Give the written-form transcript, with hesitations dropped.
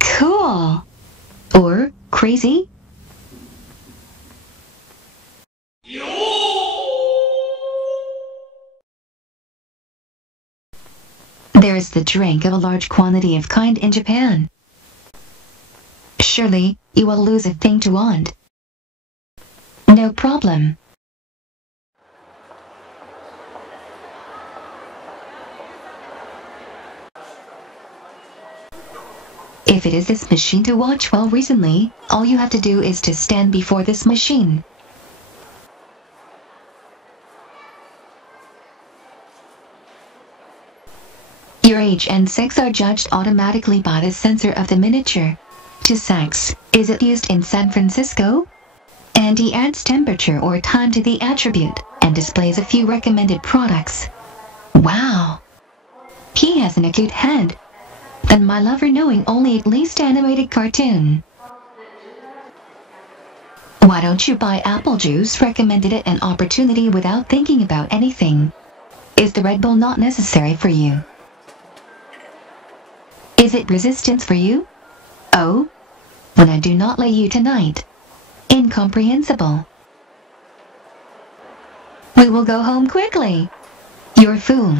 Cool. Or crazy? There is the drink of a large quantity of kind in Japan. Surely, you will lose a thing to want. No problem. If it is this machine to watch well recently, all you have to do is to stand before this machine. Your age and sex are judged automatically by the sensor of the miniature. To sex, is it used in San Francisco? And he adds temperature or time to the attribute, and displays a few recommended products. Wow! He has an acute head. Than my lover knowing only at least animated cartoon. Why don't you buy apple juice? Recommended it an opportunity without thinking about anything. Is the Red Bull not necessary for you? Is it resistance for you? Oh? When I do not let you tonight. Incomprehensible. We will go home quickly. You're a fool.